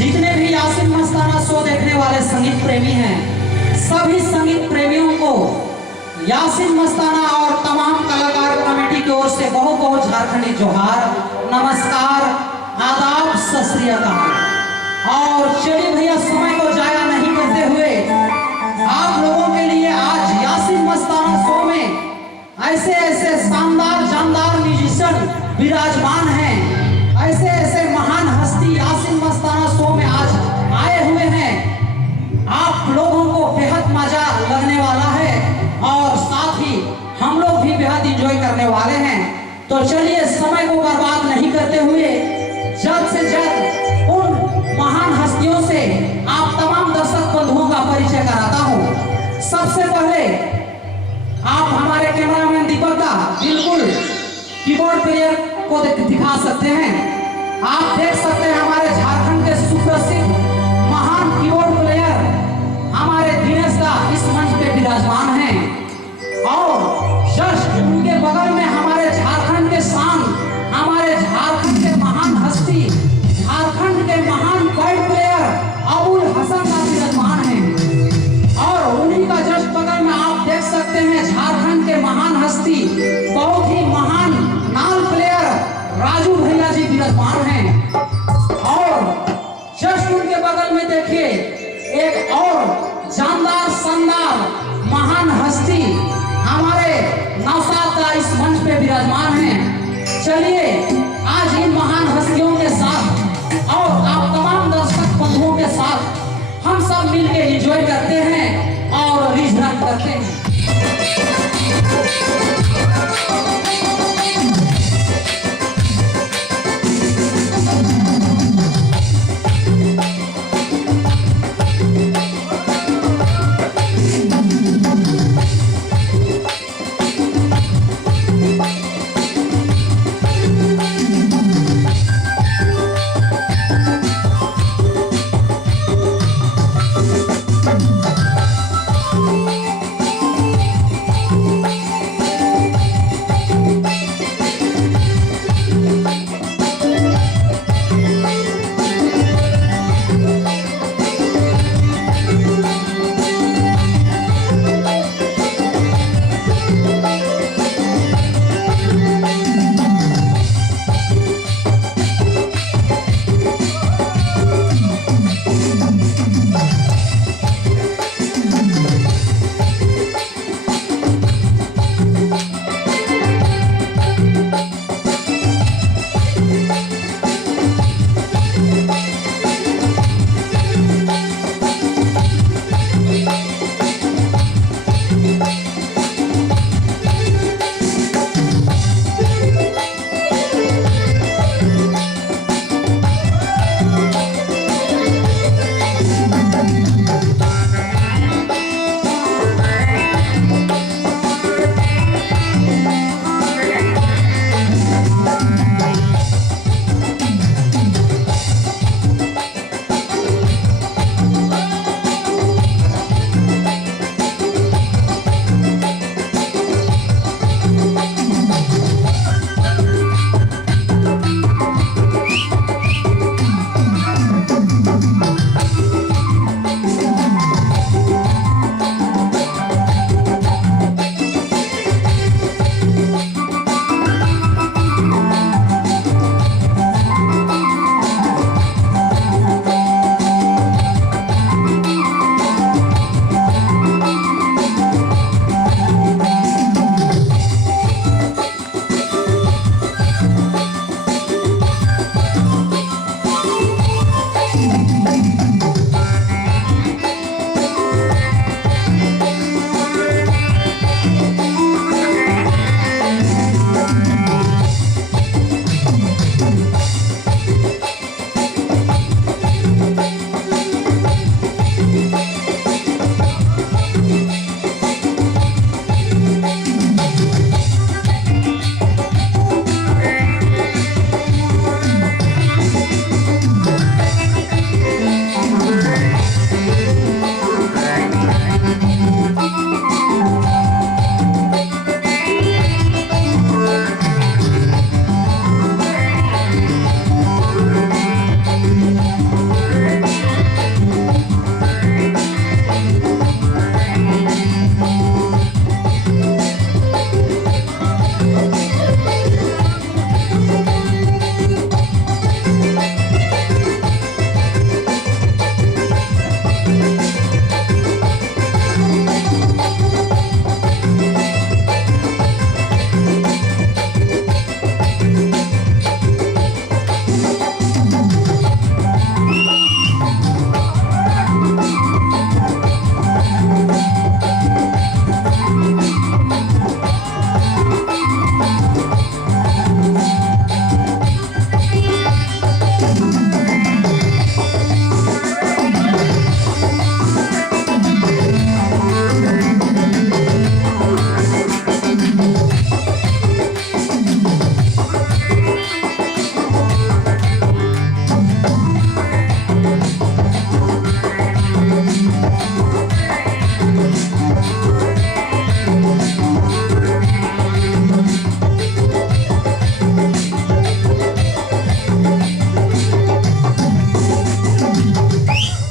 जितने भी यासिन मस्ताना शो देखने वाले संगीत प्रेमी हैं, सभी संगीत प्रेमियों को यासिन मस्ताना और तमाम कलाकार कमेटी की ओर से बहुत बहुत झारखंडी जोहार, नमस्कार, आदाब, सत श्री अकाल। और चलिए भैया, समय को जाया नहीं करते हुए आप लोगों के लिए आज यासिन मस्ताना शो में ऐसे ऐसे शानदार जानदार म्यूजिशियन विराजमान हैं, ऐसे ऐसे महान हस्ती यासिन मस्ताना शो में आज आए हुए हैं। आप लोगों को बेहद मजा लगने वाला है और साथ ही हम लोग भी बेहद एंजॉय करने वाले हैं। तो चलिए, समय को बर्बाद नहीं करते हुए जल्द से जल्द उन महान हस्तियों से आप तमाम दर्शक बंधुओं का परिचय कराता हूँ। सबसे पहले आप हमारे कैमरामैन दीपक का बिल्कुल कीबोर्ड प्लेयर को दिखा सकते हैं। आप देख सकते हैं हमारे झारखंड के सुप्रसिद्ध महान कीबोर्ड प्लेयर हमारे दिनेश दा इस मंच पे विराजमान हैं और जस्ट उनके बगल में हमारे झारखंड के शान, हमारे झारखंड के महान हस्ती, झारखंड के महान पैड प्लेयर अबुल हसन का विराजमान है। और उन्हीं का जस्ट बगल में आप देख सकते हैं झारखंड के महान हस्ती, बहुत ही महान नाल प्लेयर राजू भैया जी विराजमान हैं। और जस्ट उनके बगल में देखिए एक और जानदार शानदार महान हस्ती हमारे नौशाद का इस मंच पे विराजमान हैं। चलिए